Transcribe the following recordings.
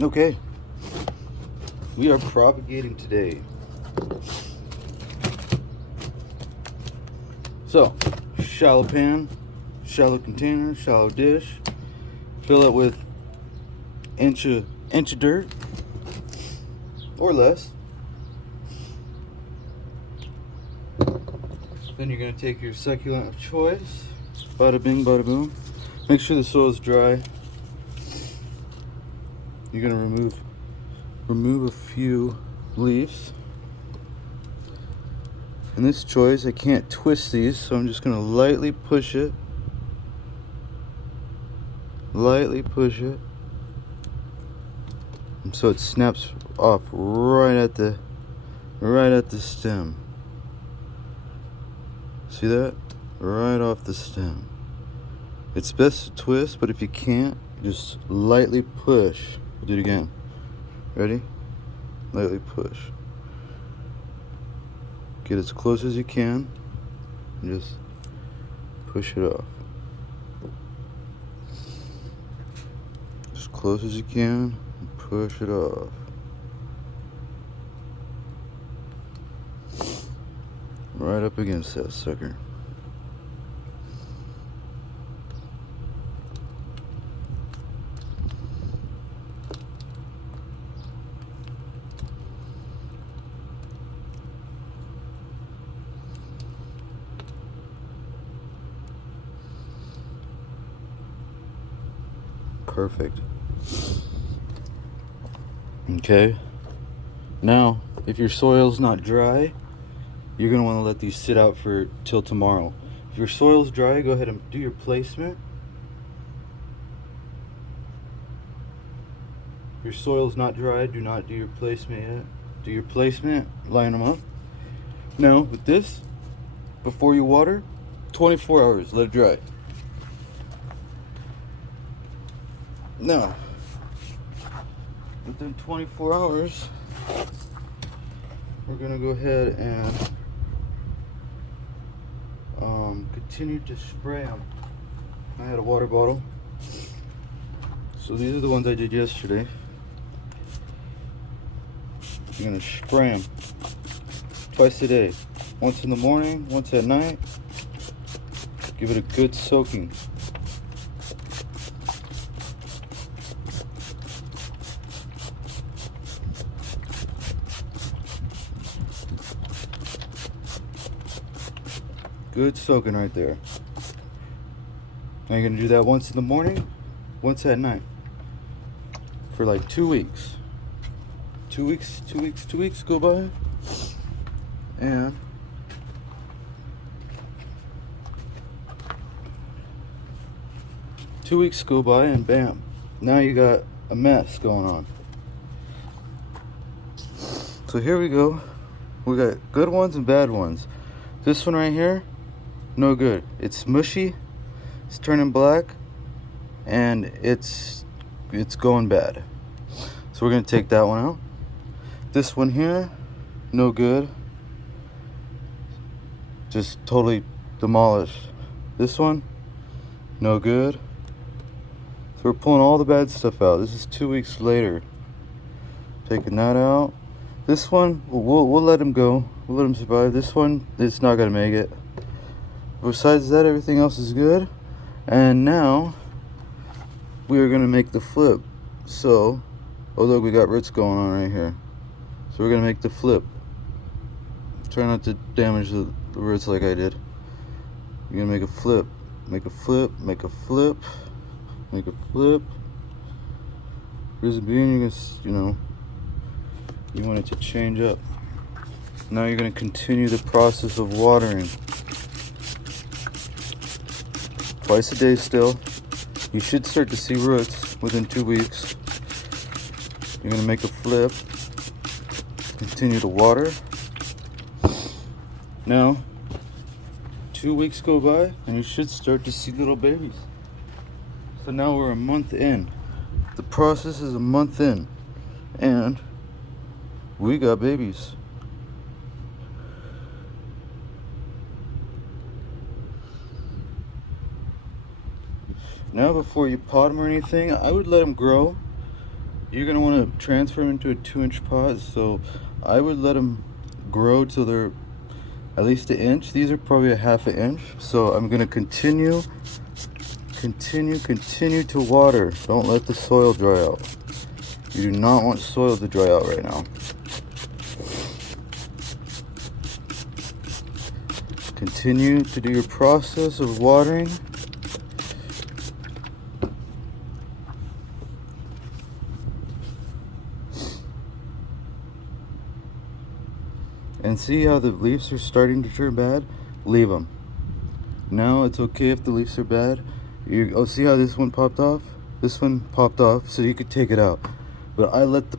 Okay, we are propagating today. So, shallow pan, shallow container, shallow dish. Fill it with inch of dirt or less. Then you're gonna take your succulent of choice. Bada bing, bada boom. Make sure the soil is dry. You're gonna remove a few leaves. In this choice, I can't twist these, so I'm just gonna lightly push it. Lightly push it. And so it snaps off right at the stem. See that? Right off the stem. It's best to twist, but if you can't, just lightly push. We'll do it again. Ready? Lightly push. Get as close as you can and just push it off. As close as you can and push it off. Right up against that sucker. Perfect. Okay. Now, if your soil's not dry, you're going to want to let these sit out for till tomorrow. If your soil's dry, go ahead and do your placement. If your soil's not dry, do not do your placement yet. Do your placement, line them up. Now, with this, before you water, 24 hours, let it dry. Now, within 24 hours, we're gonna go ahead and continue to spray them. I had a water bottle, so these are the ones I did yesterday. You're gonna spray them twice a day, once in the morning, once at night. Give it a good soaking. Good soaking right there. Now you're gonna do that once in the morning, once at night, for like 2 weeks. 2 weeks go by, and bam, now you got a mess going on. So here we go. We got good ones and bad ones. This one right here, no good. It's mushy, it's turning black, and it's going bad. So we're gonna take that one out. This one here, no good. Just totally demolished. This one, no good. So we're pulling all the bad stuff out. This is 2 weeks later. Taking that out. This one, we'll let him go. We'll let him survive. This one, it's not gonna make it. Besides that, everything else is good. And now we are gonna make the flip. So, oh look, we got roots going on right here. So we're gonna make the flip. Try not to damage the roots like I did. You're gonna make a flip, make a flip, make a flip, make a flip. Reason being, you're gonna, you want it to change up. Now you're gonna continue the process of watering. Twice a day still. You should start to see roots within 2 weeks. You're gonna make a flip. Continue to water. Now, 2 weeks go by and you should start to see little babies. So now we're a month in. The process is a month in, and we got babies. Now before you pot them or anything, I would let them grow. you're gonna want to transfer them into a 2-inch pot. So I would let them grow till they're at least an inch. These are probably a half an inch. So I'm gonna continue to water. Don't let the soil dry out. You do not want soil to dry out right now. Continue to do your process of watering. And see how the leaves are starting to turn bad? Leave them. Now it's okay if the leaves are bad. Oh, see how this one popped off? This one popped off, so you could take it out. But I let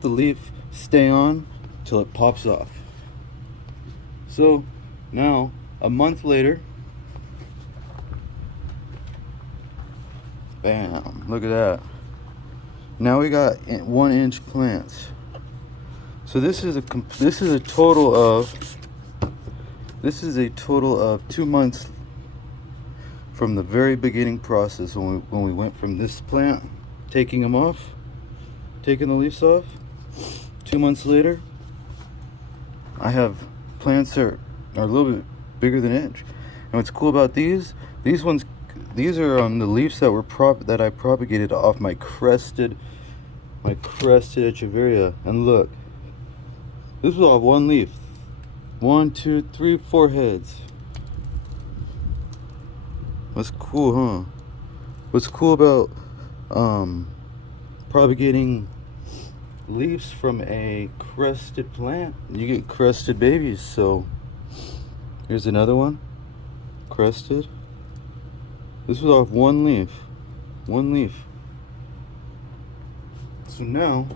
the leaf stay on till it pops off. So now, a month later, bam! Look at that. Now we got 1-inch plants. So this is a total of 2 months from the very beginning process when we went from this plant, taking the leaves off. 2 months later, I have plants that are a little bit bigger than an inch. And what's cool about these are the leaves that I propagated off my crested echeveria. And look, this was off one leaf. 1, 2, 3, 4 heads. That's cool, huh? What's cool about propagating leaves from a crested plant? You get crested babies. So here's another one, crested. This was off one leaf. So now,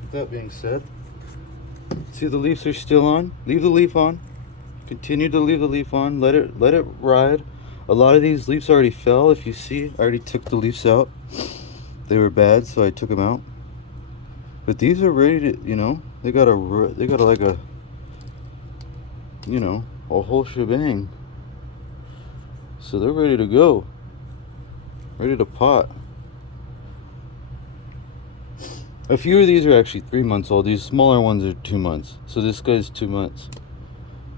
with that being said, see the leaves are still on. Leave the leaf on. Continue to leave the leaf on. Let it ride. A lot of these leaves already fell. If you see, I already took the leaves out. They were bad, so I took them out. But these are ready to, they got like a, a whole shebang. So they're ready to go. Ready to pot. A few of these are actually 3 months old. These smaller ones are 2 months. So this guy's 2 months.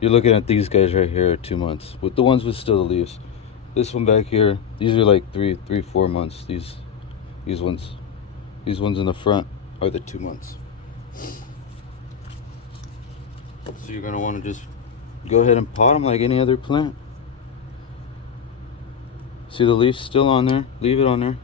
You're looking at these guys right here at 2 months. With the ones with still the leaves. This one back here, these are like 4 months. These ones in the front are the 2 months. So you're gonna want to just go ahead and pot them like any other plant. See the leaves still on there? Leave it on there.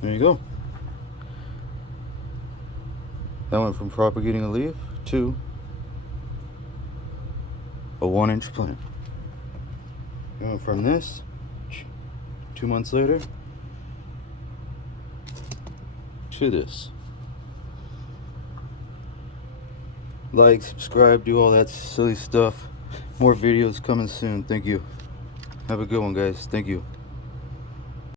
There you go. That went from propagating a leaf to a 1-inch plant. It went from this 2 months later to this. Like, subscribe, do all that silly stuff. More videos coming soon. Thank you. Have a good one, guys. Thank you.